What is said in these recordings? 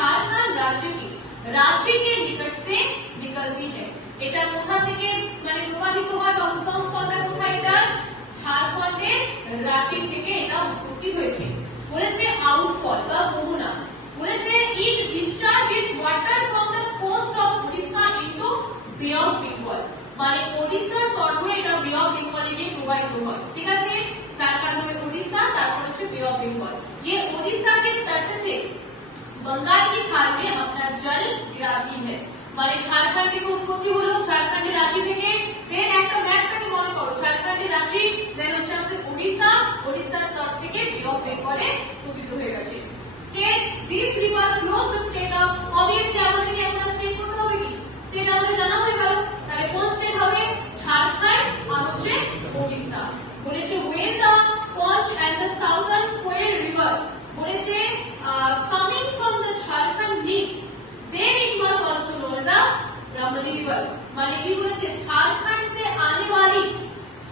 झारखंड राज्य के निकट से निकलती है। এটা কোথা থেকে মানে প্রবাহিত হয় বা উদ্গম স্থলটা কোথায়? এটা ঝাড়খণ্ডের রাঁচি থেকে এটা উৎপত্তি হয়েছে। বলেছে আউটফল বা মোহনা, বলেছে it discharge its water from the coast of Odisha into Bay of Bengal, মানে ওড়িশার তটে এটা বে অফ বেঙ্গলে গিয়ে প্রবাহিত হয়। ঠিক আছে, ঝাড়খণ্ড में उड़ीसा, তারপর হচ্ছে बे ऑफ बंगाल। ये उड़ीसा के तट से बंगाल की खाल में अपना जल गिराती है। মানে ঝাড়খণ্ড থেকে উৎপত্তি হলো, ঝাড়খণ্ডের রাঁচি থেকে, দেন একটা ম্যাপটাকে মনে করো, ঝাড়খণ্ডের রাঁচি, দেন হচ্ছে আমাদের ওড়িশা, ওড়িশার তট থেকে বে অফ বেঙ্গলে পতিত হয়ে গেছে। State this river flows the state of, obviously আমাদেরকে একটা স্টেট করতে হবে কি, স্টেট আমাদের জানা হয়ে গেল, তাহলে কোন স্টেট হবে? ঝাড়খণ্ড আর হচ্ছে ওড়িশা। বলেছে when the Konch and the southern Koel river, বলেছে coming from the Jharkhand neck, then it was also known as a Brahmani river। माने की बोले झारखंड से आने वाली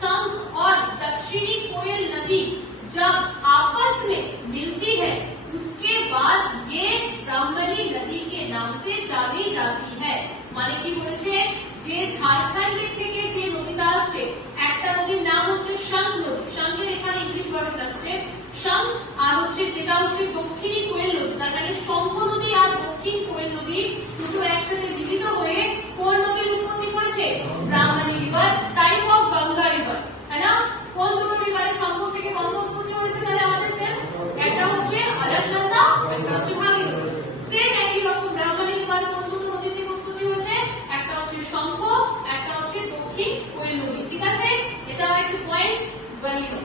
संघ और दक्षिणी कोयल नदी जब आपस में मिलती है उसके बाद ये ब्राह्मणी नदी के नाम से जानी जाती है। माने की बोले যে ঝাড়খণ্ড থেকে যে নদীটা আসছে, একটা নদীর নাম হচ্ছে শঙ্খ নদী, শঙ্খের এখানে ইংলিশ ভার্সন আসছে শঙ্খ, আর হচ্ছে যেটা হচ্ছে দক্ষিণী কোয়েল নদী, তার মানে শঙ্খ নদী আর দক্ষিণ কোয়েল নদী দুটো একসাথে মিলিত হয়ে কোন নদীর উৎপত্তি করেছে? Brahmani river, type of Ganga river, है ना। কোন দুটো রিভারের সঙ্গম থেকে গঙ্গা উৎপত্তি হয়েছে? তাহলে আমাদের স্যার একটা হচ্ছে অলকনন্দা, একটা হচ্ছে ভাগীরথী।